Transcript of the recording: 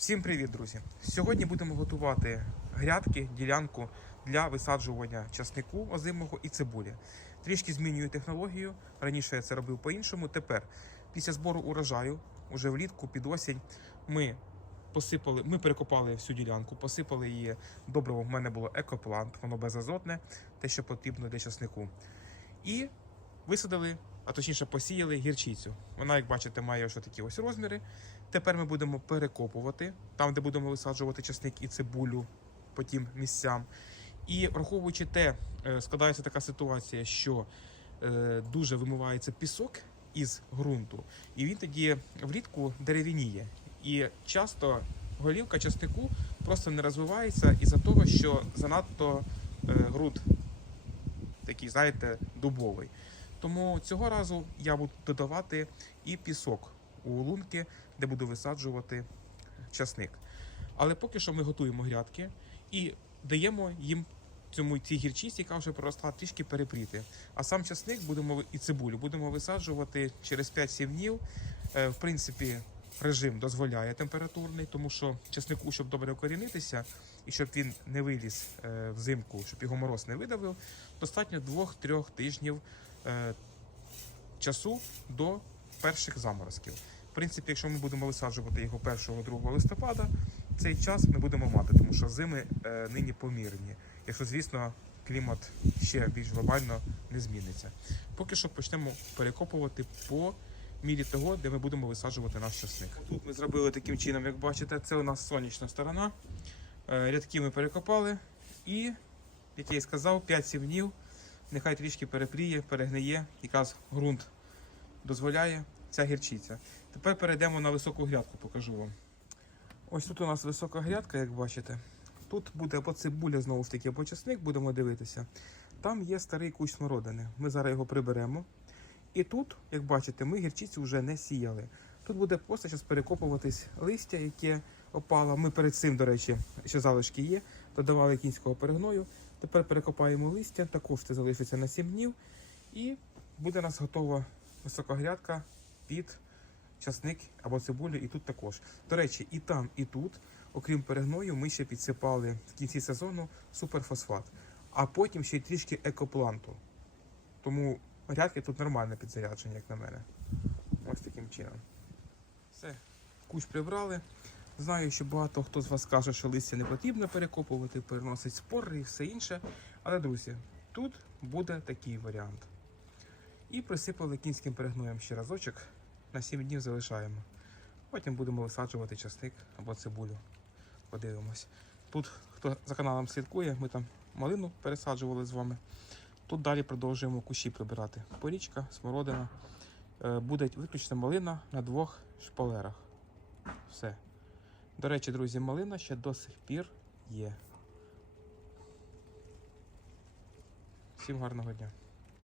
Всім привіт, друзі! Сьогодні будемо готувати грядки, ділянку для висаджування часнику озимого і цибулі. Трішки змінюю технологію. Раніше я це робив по-іншому. Тепер, після збору урожаю, уже влітку під осінь, ми посипали, ми перекопали всю ділянку, посипали її добриво. В мене було екоплант, воно безазотне, те, що потрібно для часнику. І висадили, а точніше посіяли гірчицю. Вона, як бачите, має ось такі ось розміри. Тепер ми будемо перекопувати там, де будемо висаджувати часник і цибулю по тим місцям. І враховуючи те, е, складається така ситуація, що е, дуже вимивається пісок із ґрунту, і він тоді влітку деревініє. І часто голівка часнику просто не розвивається із-за того, що занадто е, ґрунт такий, знаєте, дубовий. Тому цього разу я буду додавати і пісок у лунки, де буду висаджувати часник. Але поки що ми готуємо грядки і даємо їм цьому цій гірчиці, яка вже проросла, трішки перепріти. А сам часник будемо і цибулю будемо висаджувати через 5-7 днів. Е, В принципі, режим дозволяє температурний, тому що часнику, щоб добре окорінитися і щоб він не виліз е, взимку, щоб його мороз не видавив, достатньо 2-3 тижнів е, часу до перших заморозків. В принципі, якщо ми будемо висаджувати його 1-2 листопада, цей час ми будемо мати, тому що зими е, нині помірні. Якщо, звісно, клімат ще більш глобально не зміниться. Поки що почнемо перекопувати по мірі того, де ми будемо висаджувати наш часник. Тут ми зробили таким чином, як бачите, це у нас сонячна сторона. Е, Рядки ми перекопали і, як я і сказав, 5-7 днів нехай трішки перепріє, перегниє, якраз ґрунт дозволяє ця гірчиця. Тепер перейдемо на високу грядку, покажу вам. Ось тут у нас висока грядка, як бачите. Тут буде або цибуля, знову ж таки, або чесник, будемо дивитися. Там є старий кущ смородини. Ми зараз його приберемо. І тут, як бачите, ми гірчицю вже не сіяли. Тут буде просто зараз перекопуватись листя, яке опало. Ми перед цим, до речі, ще залишки є, додавали кінського перегною. Тепер перекопаємо листя, також це залишиться на 7 днів. І буде у нас готова висока грядка під часник або цибулю, і тут також. До речі, і там, і тут, окрім перегною, ми ще підсипали в кінці сезону суперфосфат, а потім ще й трішки екопланту. Тому грядки тут нормально підзаряджені, як на мене. Ось таким чином. Все, кущ прибрали. Знаю, що багато хто з вас каже, що листя не потрібно перекопувати, переносить спори і все інше. Але, друзі, тут буде такий варіант. І присипали кінським перегноєм ще разочок. На 7 днів залишаємо. Потім будемо висаджувати часник або цибулю. Подивимось. Тут, хто за каналом слідкує, ми там малину пересаджували з вами. Тут далі продовжуємо кущі прибирати. Порічка, смородина. Е, Буде виключно малина на двох шпалерах. Все. До речі, друзі, малина ще до сих пір є. Всім гарного дня.